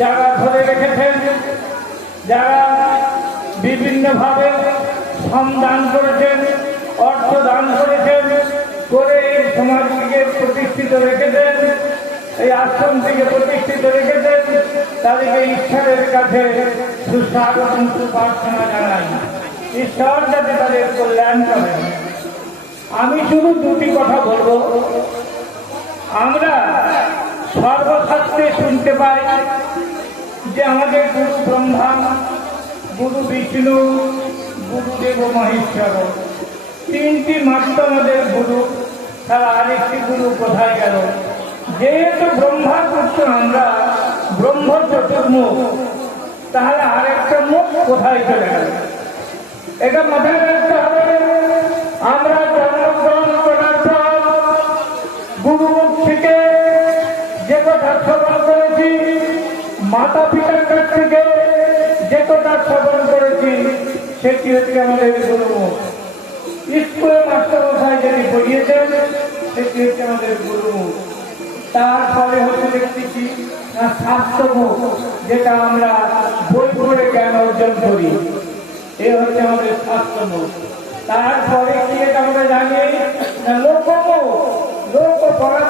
যারা ধরে রেখেছেন, যারা বিভিন্নভাবে শ্রমদান করেছেন, অর্থ দান করেছেন, করে এই সমাজটিকে প্রতিষ্ঠিত রেখেছেন, এই আশ্রমটিকে প্রতিষ্ঠিত রেখেছেন, তাদেরকে ঈশ্বরের কাছে সুস্বাগত সুপ্রার্থনা জানাই। ঈশ্বর যাতে তাদের কল্যাণ করেন। আমি শুধু দুটি কথা বলব। আমরা সর্বশাস্ত্রে শুনতে পাই যে আমাদের গুরু ব্রহ্মা গুরু বিষ্ণু গুরুদেব মহেশ্বর। তিনটি মাত্র আমাদের গুরু, তারা আরেকটি গুরু কোথায় গেল? যেহেতু ব্রহ্মা পুত্র আমরা, ব্রহ্ম চতুর্মুখ, তাহলে আরেকটা মুখ কোথায় চলে গেল? এটা মাথায় রাখতে হবে, আমরা মাতা পিতার কাছ থেকে যে কথা শ্রবণ করেছি, সেটি হচ্ছে আমাদের গুরুমুখ স্কুলে মাস্টারমশাই যেটি পড়িয়েছেন, সেটি হচ্ছে আমাদের গুরুমুখ তারপরে হচ্ছে দেখতেছি না স্বাস্থ্যমুখ যেটা আমরা বই পড়ে জ্ঞান অর্জন করি, এ হচ্ছে আমাদের স্বাস্থ্যমুখ তারপরে কি এটা আমরা জানি? না লোকমুখ লোক পরম্পরায়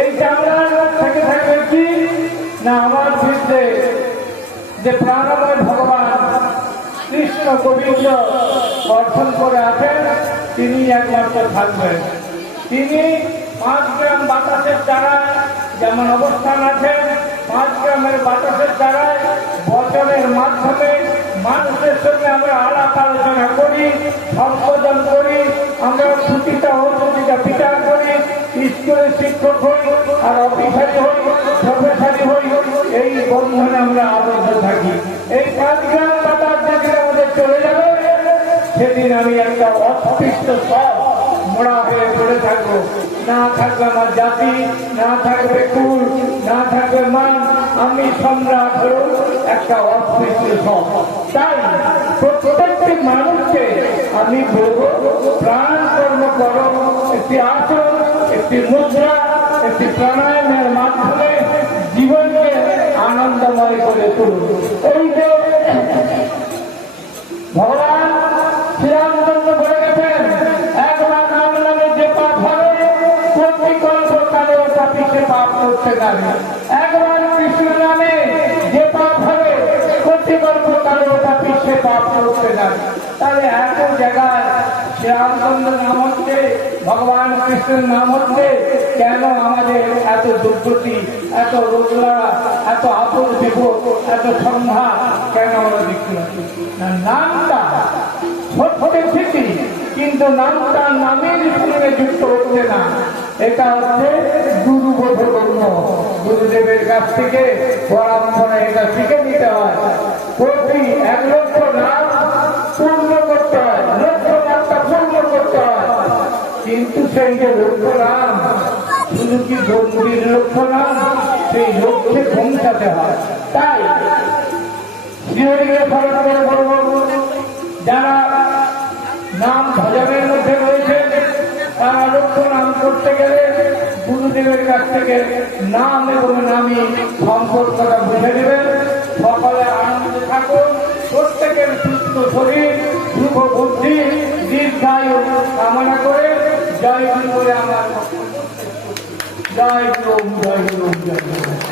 এই চামড়ার থেকে থাকবে কি না আমার বিরুদ্ধে যে প্রাণময় ভগবান কৃষ্ণ গোবিন্দ করে আছেন, তিনি একমাত্র থাকবেন। তিনি পাঁচ গ্রাম বাতাসের দ্বারায় যেমন অবস্থান আছেন পাঁচ গ্রামের বাতাসের দ্বারায় বচনের মাধ্যমে মানুষের সঙ্গে আমরা আলাপ আলোচনা করি সংশোধন করি, আমরা ছুটিটা স্কুলের শিক্ষক হই আর অফিসারি হই প্রফেসারি হই, এই বন্ধনে আমরা আবদ্ধ থাকি। এই পাঁচ গ্রাম বাতাস যেদিন আমাদের চলে যাবে। সেদিন আমি একটা অস্পৃষ্ট সব মোড়া হয়ে পড়ে থাকব। না থাকবে আমার জাতি, না থাকবে কুল, না থাকবে মান, আমি সম্রাট হল একটা অস্পৃষ্ট সব। তাই প্রত্যেকটি মানুষকে আমি বলব, প্রাণ কর্ম করো, একটি আসন একটি মুদ্রা, একটি প্রাণায়ামের মাধ্যমে জীবনকে আনন্দময় করে তুলুন। এই যে ভগবান শ্রীরামচন্দ্র বলে গেছেন, একবার নাম নামে যে পাপ হবে কোটি কল্প কালে ওটা পিছিয়ে পাপ করতে পারবে। একবার কৃষ্ণ নামে যে পাপ হবে ওটা পিছিয়ে পাপ করতে যাবে তাহলে এত জায়গায় শ্রীরামচন্দ্র নাম হচ্ছে ভগবান কৃষ্ণের নাম হচ্ছে কেন আমাদের এত দুর্গতি, এত রোগলা এত আপদ বিপদ, এত সন্ধ্যা কেন আমরা দেখতে নামটা সত্যি ঠিকই, কিন্তু নামটা নামের সঙ্গে যুক্ত হচ্ছে না। এটা হচ্ছে গুরুবোধ কর্ম গুরুদেবের কাছ থেকে পরামর্শ এটা শিখে নিতে হয়। প্রতি এক লক্ষ নাম পূর্ণ করতে হয় লক্ষ নামটা পূর্ণ করতে হয় কিন্তু লক্ষ্য নাম শুধু কি গম্ভীর লক্ষ্য নাম সেই লক্ষ্যে পৌঁছাতে হয় তাই শ্রীহরিকে যারা নাম ভজনের মধ্যে রয়েছে, তারা লক্ষ্য নাম করতে গেলে গুরুদেবের কাছ থেকে নাম এবং নামী সম্পর্কটা বুঝে নেবেন। সকলে আনন্দে থাকুন। প্রত্যেকের সুস্থ শরীর শুভ বুদ্ধি জয় গুরু বলে আমার বক্তব্য শেষ করছি। জয় গুরু জয় গুরু জয় গুরু